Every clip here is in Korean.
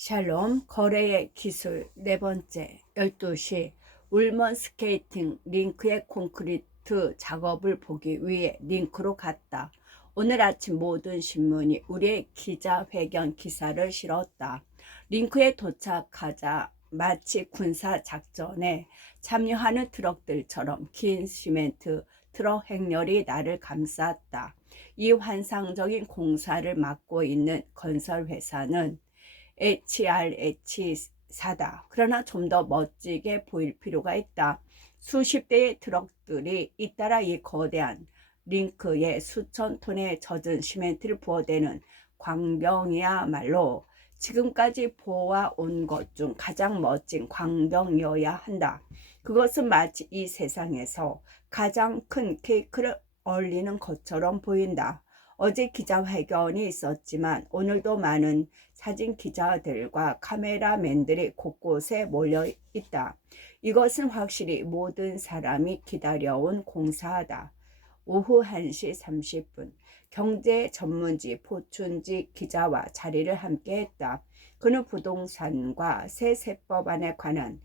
샬롬 거래의 기술 네 번째 12시 울먼 스케이팅 링크의 콘크리트 작업을 보기 위해 링크로 갔다. 오늘 아침 모든 신문이 우리의 기자회견 기사를 실었다. 링크에 도착하자 마치 군사 작전에 참여하는 트럭들처럼 긴 시멘트 트럭 행렬이 나를 감쌌다. 이 환상적인 공사를 맡고 있는 건설회사는 HRH4다. 그러나 좀 더 멋지게 보일 필요가 있다. 수십 대의 트럭들이 잇따라 이 거대한 링크에 수천 톤의 젖은 시멘트를 부어대는 광경이야말로 지금까지 보아온 것 중 가장 멋진 광경이어야 한다. 그것은 마치 이 세상에서 가장 큰 케이크를 얼리는 것처럼 보인다. 어제 기자회견이 있었지만 오늘도 많은 사진 기자들과 카메라맨들이 곳곳에 몰려 있다. 이것은 확실히 모든 사람이 기다려온 공사다. 오후 1시 30분 경제 전문지 포춘지 기자와 자리를 함께 했다. 그는 부동산과 새 세법안에 관한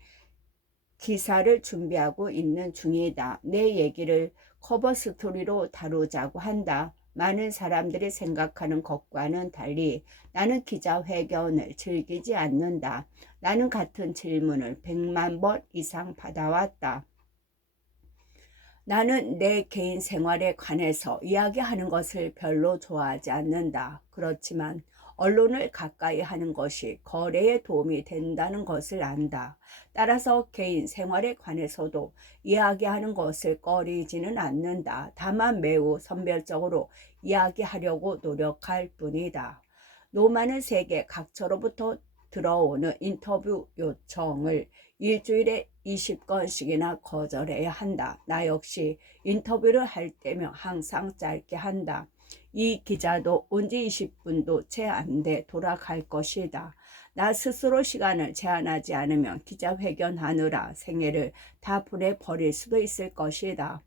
기사를 준비하고 있는 중이다. 내 얘기를 커버 스토리로 다루자고 한다. 많은 사람들이 생각하는 것과는 달리 나는 기자회견을 즐기지 않는다. 나는 같은 질문을 100만 번 이상 받아왔다. 나는 내 개인 생활에 관해서 이야기하는 것을 별로 좋아하지 않는다. 그렇지만 언론을 가까이 하는 것이 거래에 도움이 된다는 것을 안다. 따라서 개인 생활에 관해서도 이야기하는 것을 꺼리지는 않는다. 다만 매우 선별적으로 이야기하려고 노력할 뿐이다. 노마는 세계 각처로부터 들어오는 인터뷰 요청을 일주일에 20건씩이나 거절해야 한다. 나 역시 인터뷰를 할 때면 항상 짧게 한다. 이 기자도 온 지 20분도 채 안 돼 돌아갈 것이다. 나 스스로 시간을 제한하지 않으면 기자회견하느라 생애를 다 보내버릴 수도 있을 것이다.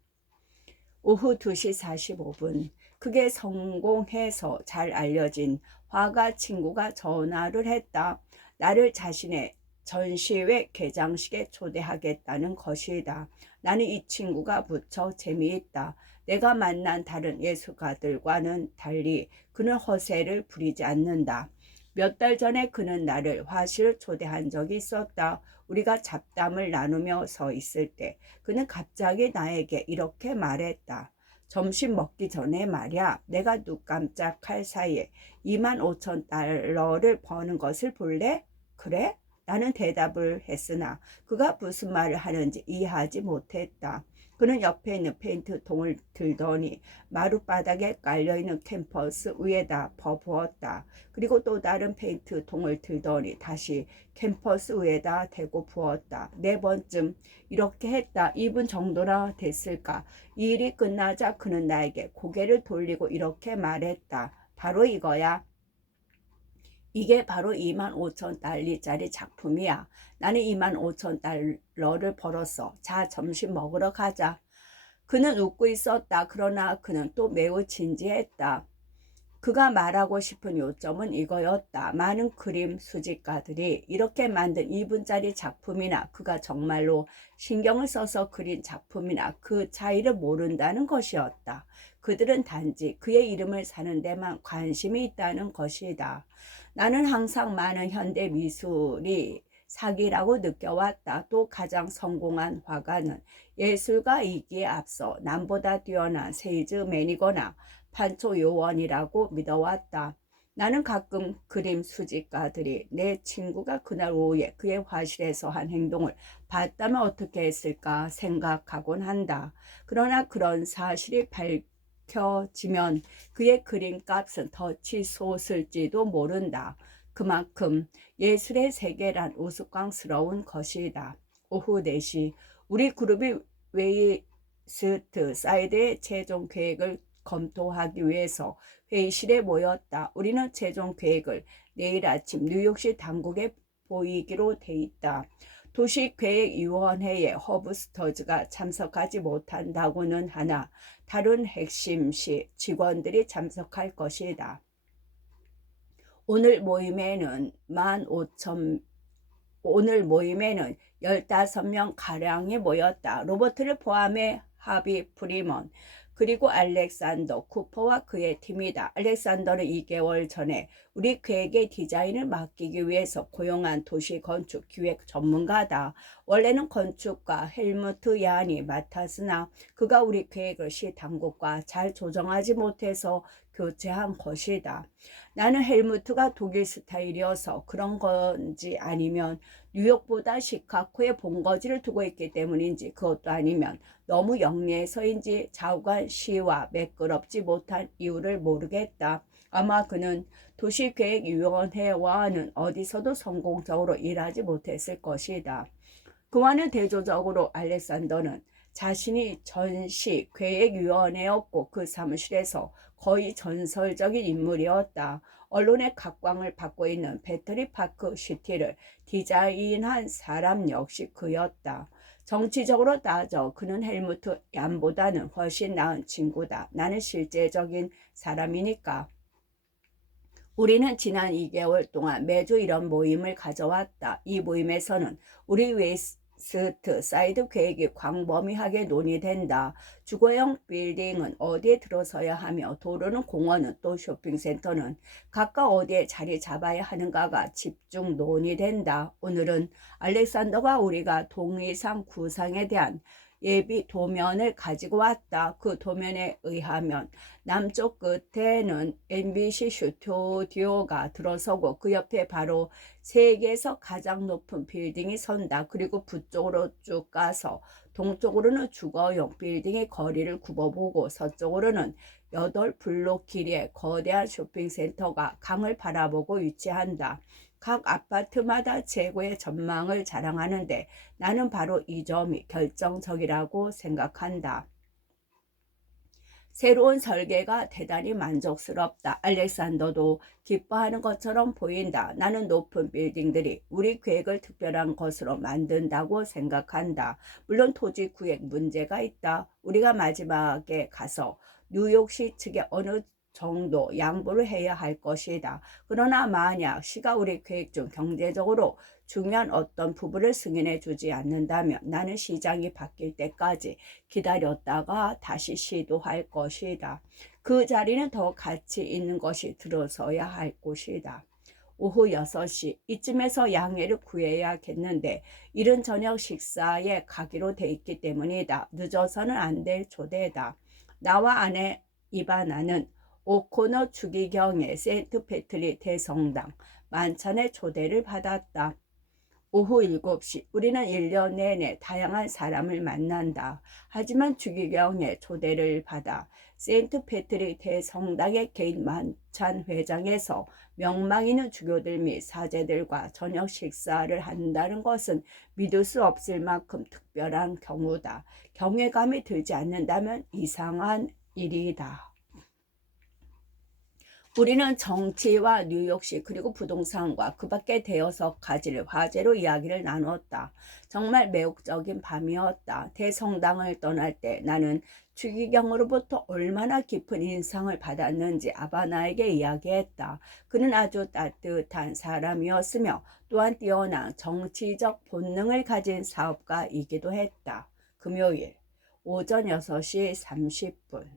오후 2시 45분 그게 성공해서 잘 알려진 화가 친구가 전화를 했다. 나를 자신의 전시회 개장식에 초대하겠다는 것이다. 나는 이 친구가 무척 재미있다. 내가 만난 다른 예술가들과는 달리 그는 허세를 부리지 않는다. 몇 달 전에 그는 나를 화실 초대한 적이 있었다. 우리가 잡담을 나누며 서 있을 때 그는 갑자기 나에게 이렇게 말했다. 점심 먹기 전에 말이야. 내가 눈 깜짝할 사이에 25,000달러를 버는 것을 볼래? 그래? 나는 대답을 했으나 그가 무슨 말을 하는지 이해하지 못했다. 그는 옆에 있는 페인트 통을 들더니 마룻바닥에 깔려있는 캔버스 위에다 퍼부었다. 그리고 또 다른 페인트 통을 들더니 다시 캔버스 위에다 대고 부었다. 4번쯤 이렇게 했다. 2분 정도나 됐을까. 이 일이 끝나자 그는 나에게 고개를 돌리고 이렇게 말했다. 바로 이거야. 이게 바로 25,000달러짜리 작품이야. 나는 25,000달러를 벌었어. 자, 점심 먹으러 가자. 그는 웃고 있었다. 그러나 그는 또 매우 진지했다. 그가 말하고 싶은 요점은 이거였다. 많은 그림 수집가들이 이렇게 만든 2분짜리 작품이나 그가 정말로 신경을 써서 그린 작품이나 그 차이를 모른다는 것이었다. 그들은 단지 그의 이름을 사는 데만 관심이 있다는 것이다. 나는 항상 많은 현대 미술이 사기라고 느껴왔다. 또 가장 성공한 화가는 예술가이기에 앞서 남보다 뛰어난 세일즈맨이거나 판초 요원이라고 믿어왔다. 나는 가끔 그림 수집가들이 내 친구가 그날 오후에 그의 화실에서 한 행동을 봤다면 어떻게 했을까 생각하곤 한다. 그러나 그런 사실이 밝혀지면 그의 그림값은 더 치솟을지도 모른다. 그만큼 예술의 세계란 우스꽝스러운 것이다. 오후 4시 우리 그룹이 웨이스트 사이드의 최종 계획을 검토하기 위해서 회의실에 모였다. 우리는 최종 계획을 내일 아침 뉴욕시 당국에 보이기로 돼 있다. 도시계획위원회에 허브스터즈가 참석하지 못한다고는 하나 다른 핵심시 직원들이 참석할 것이다. 오늘 모임에는 15명 가량이 모였다. 로버트를 포함해 하비 프리먼 그리고 알렉산더 쿠퍼와 그의 팀이다. 알렉산더는 2개월 전에 우리 계획의 디자인을 맡기기 위해서 고용한 도시 건축 기획 전문가다. 원래는 건축가 헬무트 야한이 맡았으나 그가 우리 계획을 시 당국과 잘 조정하지 못해서 교체한 것이다. 나는 헬무트가 독일 스타일이어서 그런 건지 아니면 뉴욕보다 시카고에 본거지를 두고 있기 때문인지 그것도 아니면 너무 영리해서인지 좌우간 시와 매끄럽지 못한 이유를 모르겠다. 아마 그는 도시계획위원회와는 어디서도 성공적으로 일하지 못했을 것이다. 그와는 대조적으로 알렉산더는 자신이 전시 계획위원회였고 그 사무실에서 거의 전설적인 인물이었다. 언론의 각광을 받고 있는 배터리파크 시티를 디자인한 사람 역시 그였다. 정치적으로 따져 그는 헬무트 얀보다는 훨씬 나은 친구다. 나는 실제적인 사람이니까. 우리는 지난 2개월 동안 매주 이런 모임을 가져왔다. 이 모임에서는 우리 웨스트 사이드 계획이 광범위하게 논의된다. 주거용 빌딩은 어디에 들어서야 하며 도로는 공원은 또 쇼핑센터는 각각 어디에 자리 잡아야 하는가가 집중 논의된다. 오늘은 알렉산더가 우리가 동의상 구상에 대한 예비 도면을 가지고 왔다. 그 도면에 의하면 남쪽 끝에는 MBC 스튜디오가 들어서고 그 옆에 바로 세계에서 가장 높은 빌딩이 선다. 그리고 북쪽으로 쭉 가서 동쪽으로는 주거용 빌딩의 거리를 굽어보고 서쪽으로는 8블록 길이의 거대한 쇼핑센터가 강을 바라보고 위치한다. 각 아파트마다 최고의 전망을 자랑하는데 나는 바로 이 점이 결정적이라고 생각한다. 새로운 설계가 대단히 만족스럽다. 알렉산더도 기뻐하는 것처럼 보인다. 나는 높은 빌딩들이 우리 계획을 특별한 것으로 만든다고 생각한다. 물론 토지 구획 문제가 있다. 우리가 마지막에 가서 뉴욕시 측에 어느 정도 양보를 해야 할 것이다. 그러나 만약 시가 우리 계획 중 경제적으로 중요한 어떤 부분을 승인해 주지 않는다면 나는 시장이 바뀔 때까지 기다렸다가 다시 시도할 것이다. 그 자리는 더 가치 있는 것이 들어서야 할 곳이다. 오후 6시 이쯤에서 양해를 구해야겠는데 이른 저녁 식사에 가기로 돼 있기 때문이다. 늦어서는 안 될 초대다. 나와 아내 이바나는 오코너 추기경의 세인트 패트릭 대성당 만찬의 초대를 받았다. 오후 7시 우리는 1년 내내 다양한 사람을 만난다. 하지만 추기경의 초대를 받아 세인트 패트릭 대성당의 개인 만찬 회장에서 명망 있는 주교들 및 사제들과 저녁 식사를 한다는 것은 믿을 수 없을 만큼 특별한 경우다. 경외감이 들지 않는다면 이상한 일이다. 우리는 정치와 뉴욕시 그리고 부동산과 그 밖에 대여섯 가지를 화제로 이야기를 나누었다. 정말 매혹적인 밤이었다. 대성당을 떠날 때 나는 추기경으로부터 얼마나 깊은 인상을 받았는지 아바나에게 이야기했다. 그는 아주 따뜻한 사람이었으며 또한 뛰어난 정치적 본능을 가진 사업가이기도 했다. 금요일 오전 6시 30분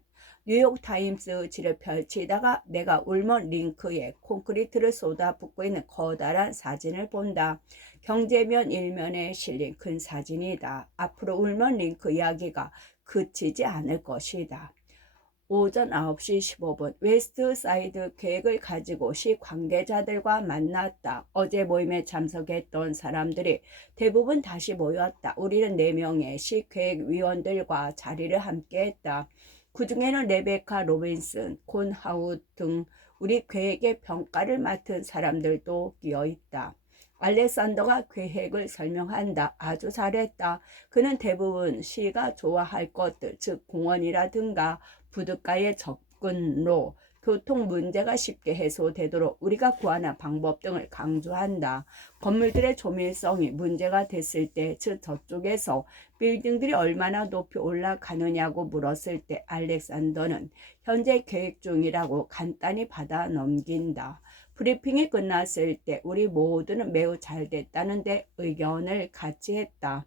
뉴욕타임스지를 펼치다가 내가 울먼 링크에 콘크리트를 쏟아붓고 있는 커다란 사진을 본다. 경제면 일면에 실린 큰 사진이다. 앞으로 울먼 링크 이야기가 그치지 않을 것이다. 오전 9시 15분 웨스트 사이드 계획을 가지고 시 관계자들과 만났다. 어제 모임에 참석했던 사람들이 대부분 다시 모였다. 우리는 4명의 시 계획위원들과 자리를 함께했다. 그 중에는 레베카 로빈슨, 콘 하우 등 우리 계획의 평가를 맡은 사람들도 끼어있다. 알렉산더가 계획을 설명한다. 아주 잘했다. 그는 대부분 시가 좋아할 것들, 즉 공원이라든가 부둣가의 접근로, 교통 문제가 쉽게 해소되도록 우리가 구하는 방법 등을 강조한다. 건물들의 조밀성이 문제가 됐을 때, 즉 저쪽에서 빌딩들이 얼마나 높이 올라가느냐고 물었을 때 알렉산더는 현재 계획 중이라고 간단히 받아 넘긴다. 브리핑이 끝났을 때 우리 모두는 매우 잘 됐다는 데 의견을 같이 했다.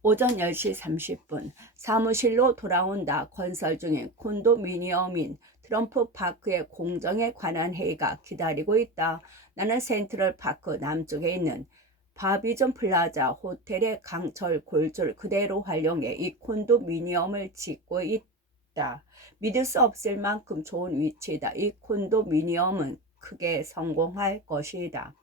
오전 10시 30분 사무실로 돌아온다. 건설 중인 콘도미니엄인 트럼프 파크의 공정에 관한 회의가 기다리고 있다. 나는 센트럴 파크 남쪽에 있는 바비존 플라자 호텔의 강철 골조를 그대로 활용해 이 콘도미니엄을 짓고 있다. 믿을 수 없을 만큼 좋은 위치이다. 이 콘도미니엄은 크게 성공할 것이다.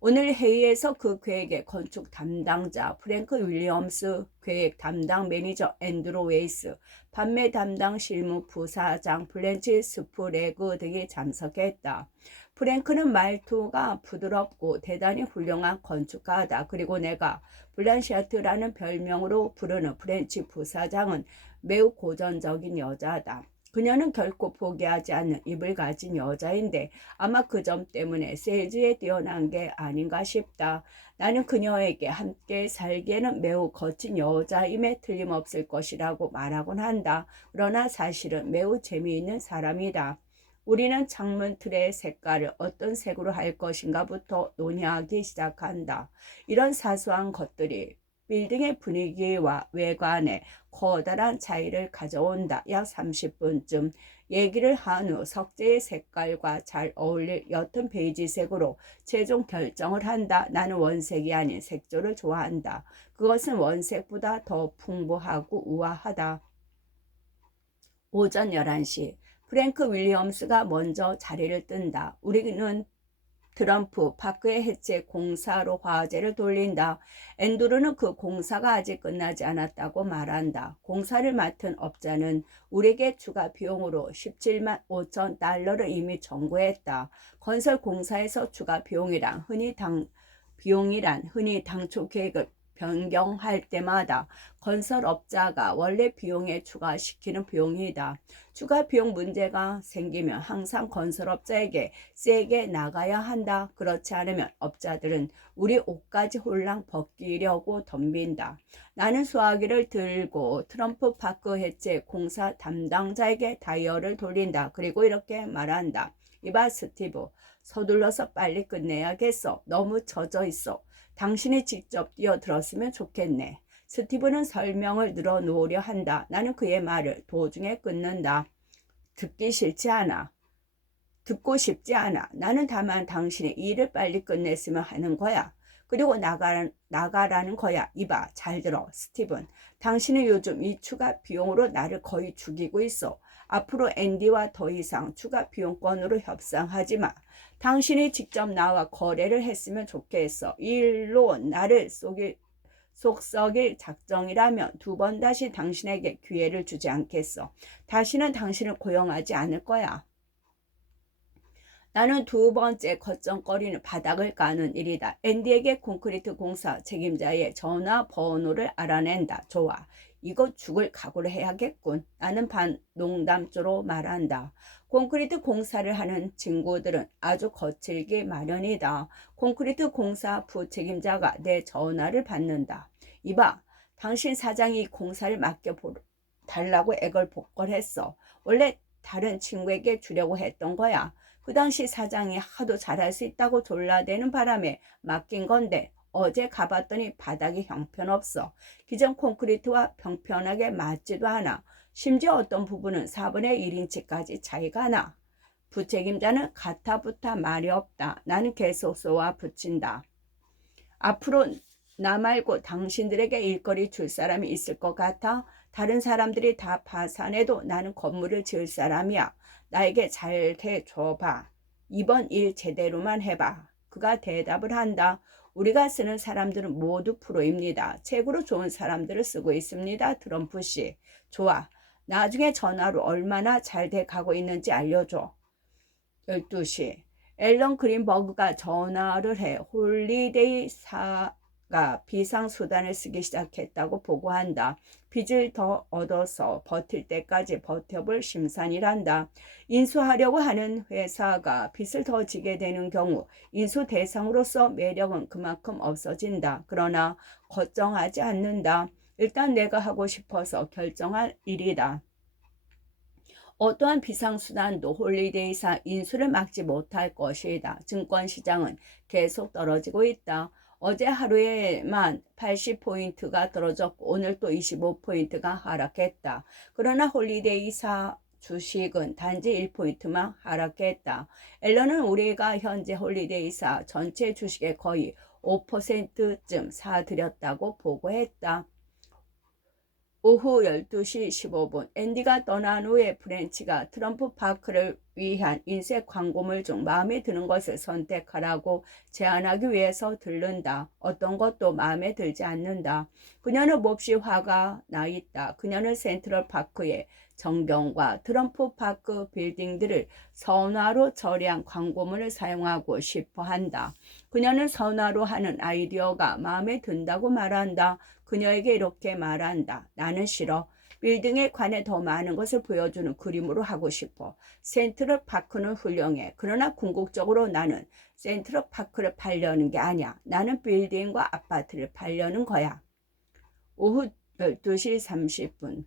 오늘 회의에서 그 계획의 건축 담당자 프랭크 윌리엄스, 계획 담당 매니저 앤드루 웨이스, 판매 담당 실무 부사장 플랜치 스프레그 등이 참석했다. 프랭크는 말투가 부드럽고 대단히 훌륭한 건축가다. 그리고 내가 블란샤트라는 별명으로 부르는 프렌치 부사장은 매우 고전적인 여자다. 그녀는 결코 포기하지 않는 입을 가진 여자인데 아마 그 점 때문에 세일즈에 뛰어난 게 아닌가 싶다. 나는 그녀에게 함께 살기에는 매우 거친 여자임에 틀림없을 것이라고 말하곤 한다. 그러나 사실은 매우 재미있는 사람이다. 우리는 창문 틀의 색깔을 어떤 색으로 할 것인가부터 논의하기 시작한다. 이런 사소한 것들이 빌딩의 분위기와 외관에 커다란 차이를 가져온다. 약 30분쯤 얘기를 한 후 석재의 색깔과 잘 어울릴 옅은 베이지색으로 최종 결정을 한다. 나는 원색이 아닌 색조를 좋아한다. 그것은 원색보다 더 풍부하고 우아하다. 오전 11시 프랭크 윌리엄스가 먼저 자리를 뜬다. 우리는 트럼프 파크의 해체 공사로 화제를 돌린다. 앤드루는 그 공사가 아직 끝나지 않았다고 말한다. 공사를 맡은 업자는 우리에게 추가 비용으로 17만 5천 달러를 이미 청구했다. 건설 공사에서 추가 비용이란 흔히 당초 계획을 변경할 때마다 건설업자가 원래 비용에 추가시키는 비용이다. 추가 비용 문제가 생기면 항상 건설업자에게 세게 나가야 한다. 그렇지 않으면 업자들은 우리 옷까지 홀랑 벗기려고 덤빈다. 나는 수화기를 들고 트럼프 파크 해체 공사 담당자에게 다이얼을 돌린다. 그리고 이렇게 말한다. 이봐 스티브, 서둘러서 빨리 끝내야겠어. 너무 젖어 있어. 당신이 직접 뛰어들었으면 좋겠네. 스티브는 설명을 늘어놓으려 한다. 나는 그의 말을 도중에 끊는다. 듣기 싫지 않아. 듣고 싶지 않아. 나는 다만 당신이 일을 빨리 끝냈으면 하는 거야. 그리고 나가라는 거야. 이봐, 잘 들어, 스티븐. 당신은 요즘 이 추가 비용으로 나를 거의 죽이고 있어. 앞으로 앤디와 더 이상 추가 비용권으로 협상하지 마. 당신이 직접 나와 거래를 했으면 좋겠어. 이 일로 나를 속썩일 작정이라면 두 번 다시 당신에게 기회를 주지 않겠어. 다시는 당신을 고용하지 않을 거야. 나는 두 번째 걱정거리는 바닥을 까는 일이다. 앤디에게 콘크리트 공사 책임자의 전화번호를 알아낸다. 좋아. 이거 죽을 각오를 해야겠군. 나는 농담조로 말한다. 콘크리트 공사를 하는 친구들은 아주 거칠기 마련이다. 콘크리트 공사 부책임자가 내 전화를 받는다. 이봐, 당신 사장이 공사를 맡겨달라고 애걸복걸했어. 원래 다른 친구에게 주려고 했던 거야. 그 당시 사장이 하도 잘할 수 있다고 졸라대는 바람에 맡긴 건데 어제 가봤더니 바닥이 형편없어. 기존 콘크리트와 평평하게 맞지도 않아. 심지어 어떤 부분은 4분의 1인치까지 차이가 나. 부책임자는 가타부타 말이 없다. 나는 계속 쏘아 붙인다. 앞으로 나 말고 당신들에게 일거리 줄 사람이 있을 것 같아? 다른 사람들이 다 파산해도 나는 건물을 지을 사람이야. 나에게 잘 해줘봐. 이번 일 제대로만 해봐. 그가 대답을 한다. 우리가 쓰는 사람들은 모두 프로입니다. 최고로 좋은 사람들을 쓰고 있습니다. 트럼프 씨. 좋아. 나중에 전화로 얼마나 잘 돼가고 있는지 알려줘. 12시. 앨런 그린버그가 전화를 해 홀리데이 사가 비상수단을 쓰기 시작했다고 보고한다. 빚을 더 얻어서 버틸 때까지 버텨볼 심산이란다. 인수하려고 하는 회사가 빚을 더 지게 되는 경우 인수 대상으로서 매력은 그만큼 없어진다. 그러나 걱정하지 않는다. 일단 내가 하고 싶어서 결정할 일이다. 어떠한 비상수단도 홀리데이사 인수를 막지 못할 것이다. 증권시장은 계속 떨어지고 있다. 어제 하루에만 80포인트가 떨어졌고 오늘 또 25포인트가 하락했다. 그러나 홀리데이사 주식은 단지 1포인트만 하락했다. 앨런은 우리가 현재 홀리데이사 전체 주식의 거의 5%쯤 사들였다고 보고했다. 오후 12시 15분 앤디가 떠난 후에 프렌치가 트럼프 파크를 위한 인쇄 광고물 중 마음에 드는 것을 선택하라고 제안하기 위해서 들른다. 어떤 것도 마음에 들지 않는다. 그녀는 몹시 화가 나 있다. 그녀는 센트럴 파크의 정경과 트럼프 파크 빌딩들을 선화로 처리한 광고물을 사용하고 싶어 한다. 그녀는 선화로 하는 아이디어가 마음에 든다고 말한다. 그녀에게 이렇게 말한다. 나는 싫어. 빌딩에 관해 더 많은 것을 보여주는 그림으로 하고 싶어. 센트럴 파크는 훌륭해. 그러나 궁극적으로 나는 센트럴 파크를 팔려는 게 아니야. 나는 빌딩과 아파트를 팔려는 거야. 오후 12시 30분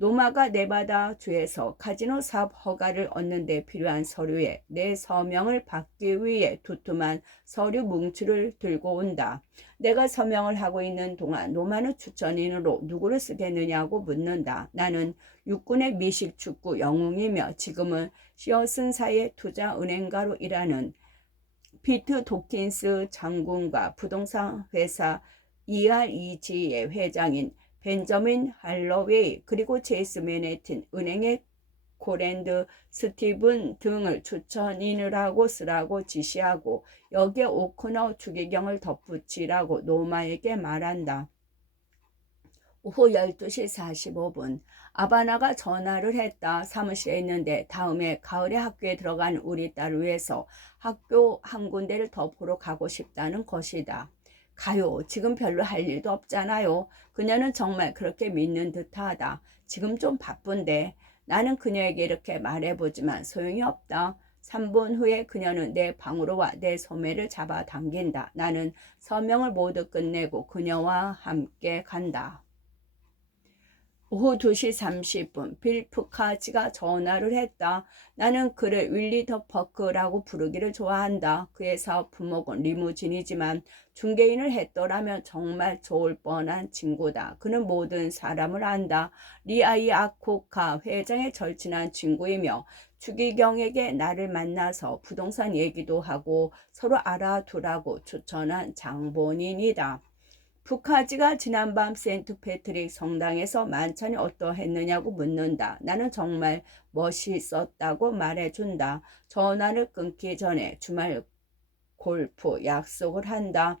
노마가 네바다 주에서 카지노 사업 허가를 얻는 데 필요한 서류에 내 서명을 받기 위해 두툼한 서류 뭉치를 들고 온다. 내가 서명을 하고 있는 동안 노마는 추천인으로 누구를 쓰겠느냐고 묻는다. 나는 육군의 미식축구 영웅이며 지금은 시어슨사의 투자은행가로 일하는 피트 도킨스 장군과 부동산 회사 EREG의 회장인 벤저민 할로웨이 그리고 제이스 매네틴 은행의 코랜드 스티븐 등을 추천인으로 쓰라고 지시하고 여기에 오코너 추기경을 덧붙이라고 노마에게 말한다. 오후 12시 45분 아바나가 전화를 했다. 사무실에 있는데 다음에 가을에 학교에 들어간 우리 딸을 위해서 학교 한 군데를 더 보러 가고 싶다는 것이다. 가요. 지금 별로 할 일도 없잖아요. 그녀는 정말 그렇게 믿는 듯하다. 지금 좀 바쁜데. 나는 그녀에게 이렇게 말해보지만 소용이 없다. 3분 후에 그녀는 내 방으로 와 내 소매를 잡아당긴다. 나는 서명을 모두 끝내고 그녀와 함께 간다. 오후 2시 30분 빌 푸카치가 전화를 했다. 나는 그를 윌리 더 퍼크라고 부르기를 좋아한다. 그의 사업 품목은 리무진이지만 중개인을 했더라면 정말 좋을 뻔한 친구다. 그는 모든 사람을 안다. 리아이아코카 회장의 절친한 친구이며 추기경에게 나를 만나서 부동산 얘기도 하고 서로 알아두라고 추천한 장본인이다. 푸카지가 지난밤 세인트 패트릭 성당에서 만찬이 어떠했느냐고 묻는다. 나는 정말 멋있었다고 말해준다. 전화를 끊기 전에 주말 골프 약속을 한다.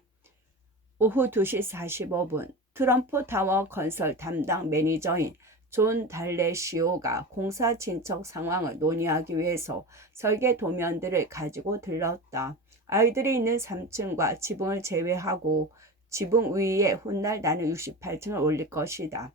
오후 2시 45분 트럼프 타워 건설 담당 매니저인 존 달레시오가 공사 진척 상황을 논의하기 위해서 설계 도면들을 가지고 들렀다. 아이들이 있는 3층과 지붕을 제외하고 지붕 위에 훗날 나는 68층을 올릴 것이다.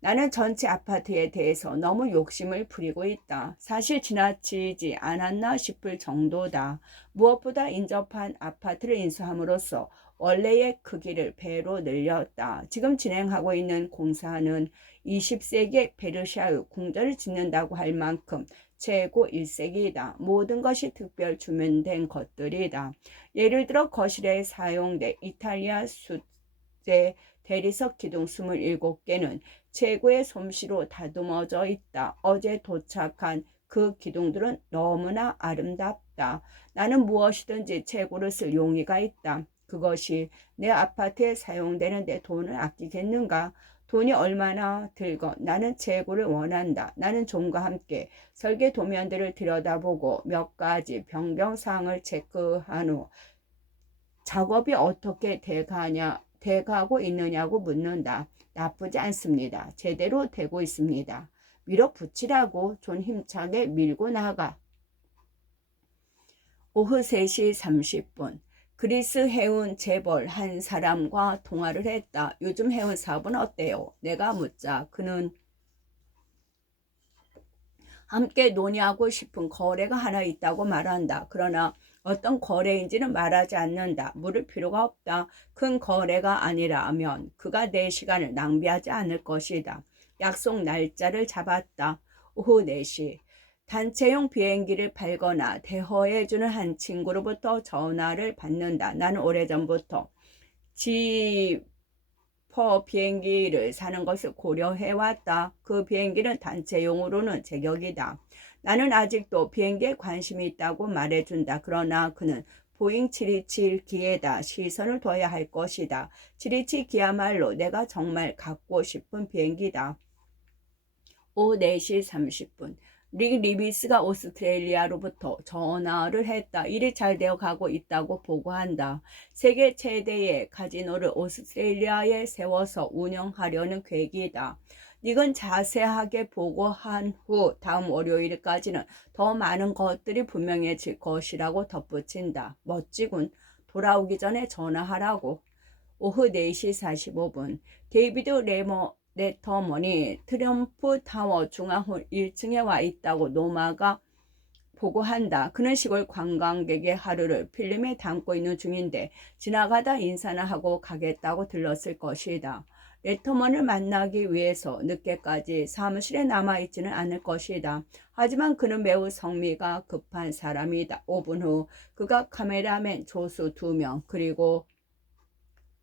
나는 전체 아파트에 대해서 너무 욕심을 부리고 있다. 사실 지나치지 않았나 싶을 정도다. 무엇보다 인접한 아파트를 인수함으로써 원래의 크기를 배로 늘렸다. 지금 진행하고 있는 공사는 20세기 베르샤유 궁전을 짓는다고 할 만큼 최고 1세기이다. 모든 것이 특별 주문된 것들이다. 예를 들어 거실에 사용된 이탈리아 수제 대리석 기둥 27개는 최고의 솜씨로 다듬어져 있다. 어제 도착한 그 기둥들은 너무나 아름답다. 나는 무엇이든지 최고를 쓸 용의가 있다. 그것이 내 아파트에 사용되는 데 돈을 아끼겠는가? 돈이 얼마나 들건 나는 재고를 원한다. 나는 존과 함께 설계 도면들을 들여다보고 몇 가지 변경사항을 체크한 후 작업이 어떻게 돼가고 있느냐고 묻는다. 나쁘지 않습니다. 제대로 되고 있습니다. 밀어붙이라고 존 힘차게 밀고 나가. 오후 3시 30분 그리스 해운 재벌 한 사람과 통화를 했다. 요즘 해운 사업은 어때요? 내가 묻자 그는 함께 논의하고 싶은 거래가 하나 있다고 말한다. 그러나 어떤 거래인지는 말하지 않는다. 물을 필요가 없다. 큰 거래가 아니라면 그가 내 시간을 낭비하지 않을 것이다. 약속 날짜를 잡았다. 오후 4시 단체용 비행기를 팔거나 대여해주는 한 친구로부터 전화를 받는다. 나는 오래전부터 지퍼 비행기를 사는 것을 고려해왔다. 그 비행기는 단체용으로는 제격이다. 나는 아직도 비행기에 관심이 있다고 말해준다. 그러나 그는 보잉 727 기에다 시선을 둬야 할 것이다. 727 기야말로 내가 정말 갖고 싶은 비행기다. 오후 4시 30분 릭 리비스가 오스트레일리아로부터 전화를 했다. 일이 잘 되어 가고 있다고 보고한다. 세계 최대의 카지노를 오스트레일리아에 세워서 운영하려는 계획이다. 닉은 자세하게 보고한 후 다음 월요일까지는 더 많은 것들이 분명해질 것이라고 덧붙인다. 멋지군. 돌아오기 전에 전화하라고. 오후 4시 45분 데이비드 레터먼이 트럼프 타워 중앙홀 1층에 와 있다고 노마가 보고한다. 그는 시골 관광객의 하루를 필름에 담고 있는 중인데 지나가다 인사나 하고 가겠다고 들렀을 것이다. 레터먼을 만나기 위해서 늦게까지 사무실에 남아있지는 않을 것이다. 하지만 그는 매우 성미가 급한 사람이다. 5분 후 그가 카메라맨 조수 2명 그리고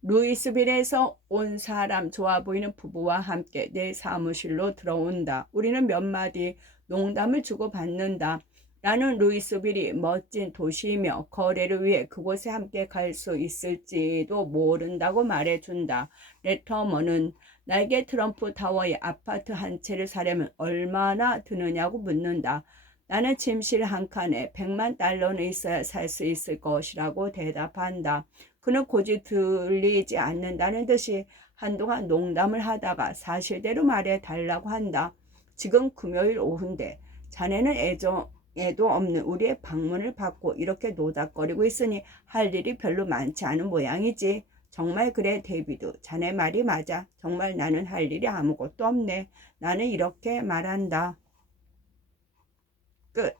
루이스빌에서 온 사람 좋아 보이는 부부와 함께 내 사무실로 들어온다. 우리는 몇 마디 농담을 주고받는다. 나는 루이스빌이 멋진 도시이며 거래를 위해 그곳에 함께 갈 수 있을지도 모른다고 말해준다. 레터먼은 나에게 트럼프 타워의 아파트 한 채를 사려면 얼마나 드느냐고 묻는다. 나는 침실 한 칸에 100만 달러는 있어야 살 수 있을 것이라고 대답한다. 그는 고집 들리지 않는다는 듯이 한동안 농담을 하다가 사실대로 말해 달라고 한다. 지금 금요일 오후인데 자네는 애정에도 없는 우리의 방문을 받고 이렇게 노닥거리고 있으니 할 일이 별로 많지 않은 모양이지. 정말 그래 데이비드. 자네 말이 맞아. 정말 나는 할 일이 아무것도 없네. 나는 이렇게 말한다. 끝.